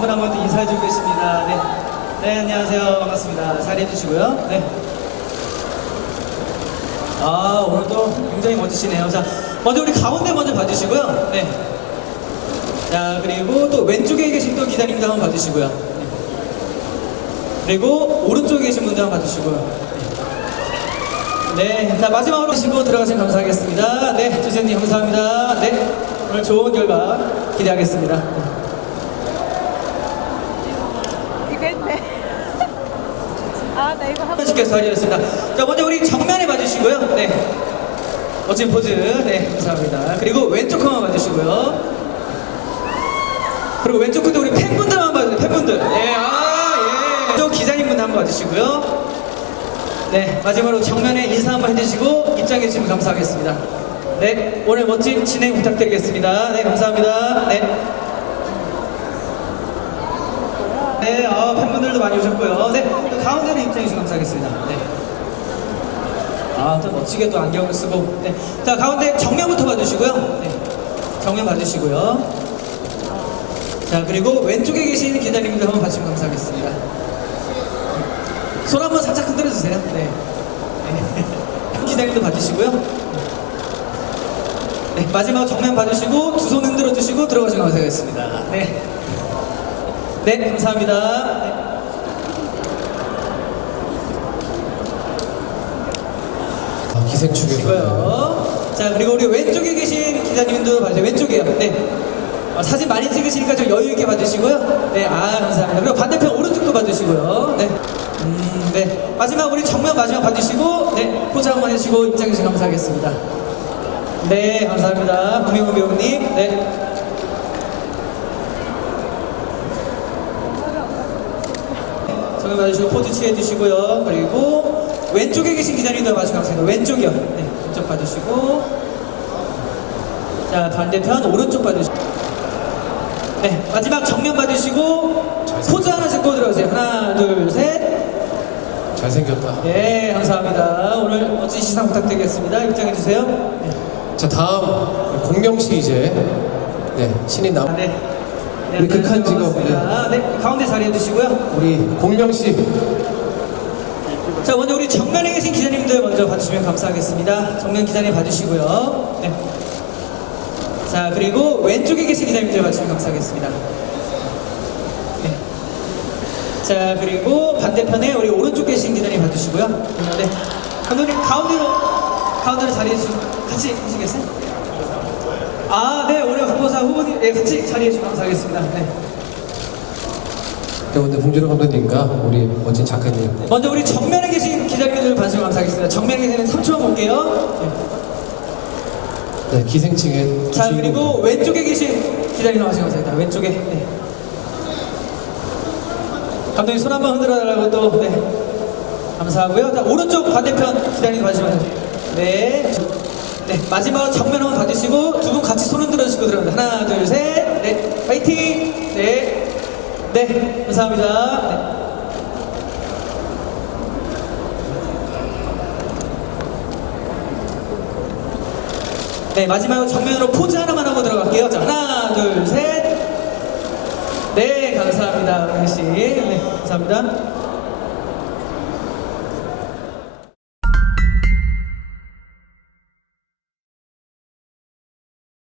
분 한 분 또 인사해 주고 계십니다. 네. 네, 안녕하세요. 반갑습니다. 자리해 주시고요. 네. 아, 오늘도 굉장히 멋지시네요. 자, 먼저 우리 가운데 먼저 봐주시고요. 네. 자, 그리고 또 왼쪽에 계신 또 기자님도 한번 봐주시고요. 네. 그리고 오른쪽에 계신 분도 한번 봐주시고요. 네, 자 마지막으로 하시고 들어가시면 감사하겠습니다. 네, 주세님 감사합니다. 네, 오늘 좋은 결과 기대하겠습니다. 네. 이거 했네. 아, 나 이거 하고. 시켜서 하겠습니다. 자, 먼저 우리 정면에 봐주시고요. 네, 멋진 포즈. 네, 감사합니다. 그리고 왼쪽 한번 봐주시고요. 그리고 왼쪽 끝에 우리 팬분들 한번 봐주세요. 팬분들. 네, 아, 예. 또 기자님분 한번 봐주시고요. 네, 마지막으로 정면에 인사 한번 해주시고 입장해 주시면 감사하겠습니다. 네, 오늘 멋진 진행 부탁드리겠습니다. 네, 감사합니다. 네. 네, 아, 팬분들도 많이 오셨고요. 네, 또 가운데로 입장해 주시면 감사하겠습니다. 네. 아, 또 멋지게 또 안경을 쓰고. 네. 자, 가운데 정면부터 봐주시고요. 네. 정면 봐주시고요. 자, 그리고 왼쪽에 계신 기자님들 한번 봐주시면 감사하겠습니다. 손 한번 살짝 흔들어 주세요. 네. 네. 기자님도 봐주시고요. 네, 마지막 정면 봐주시고 두 손 흔들어 주시고 들어가시면 감사하겠습니다. 네. 네, 감사합니다. 네. 아, 기생충에 이거요. 자, 그리고 우리 왼쪽에 계신 기자님도 봐주세요. 왼쪽이요. 네. 어, 사진 많이 찍으시니까 좀 여유 있게 봐주시고요. 네, 아, 감사합니다. 그리고 반대편 오른쪽도 봐주시고요. 네. 음, 네. 마지막 우리 정면 마지막 봐주시고, 네. 포즈 한번 해주시고 입장해 주시면 감사하겠습니다. 네, 감사합니다. 박명훈 배우님. 네. 정면 봐주시고 포즈 취해 주시고요. 그리고 왼쪽에 계신 기자님도 마지막 감사합니다. 왼쪽이요. 네, 왼쪽 봐주시고. 자, 반대편 오른쪽 봐주시고. 네, 마지막 정면 봐주시고 포즈 하나 찍고 들어오세요. 하나, 둘, 셋. 잘생겼다. 네, 감사합니다. 오늘 멋진 시상 부탁드리겠습니다. 입장해 주세요. 네. 자 다음 공명 씨 이제 네 신인 남 네. 네, 우리 극한 직업, 반갑습니다. 네, 가운데 자리해 주시고요. 우리 공명 씨 자, 먼저 우리 정면에 계신 기자님들 먼저 봐주시면 감사하겠습니다. 정면 기자님 봐주시고요. 네. 자, 그리고 왼쪽에 계신 기자님들 봐주시면 감사하겠습니다. 네. 자, 그리고 반대편에 우리 오른쪽 계신 기자님 봐주시고요. 네. 감독님, 가운데로, 가운데로 자리해 주시면 같이 하시겠어요? 아, 네. 같이 자리해 주시면 감사하겠습니다. 네. 네, 오늘 봉준호 감독님과 우리 멋진 작가님 먼저 우리 정면에 계신 기자님들 봐주시면 감사하겠습니다. 정면에 계시는 3초만 볼게요. 네. 네 기생충의 자. 그리고 왼쪽에 계신 기자님 나와주시면 감사합니다. 왼쪽에 네. 감독님 손 한번 흔들어 달라고 또 네. 감사하고요. 자 오른쪽 반대편 기자님 봐주시면 네. 네 마지막으로 정면 한번 봐주시고 두 분 같이 손흔 하나 둘 셋. 네 파이팅. 네. 네 감사합니다. 네. 네, 마지막으로 정면으로 포즈 하나만 하고 들어갈게요. 자, 하나, 둘, 셋. 네, 감사합니다. 은혜 씨. 네, 감사합니다.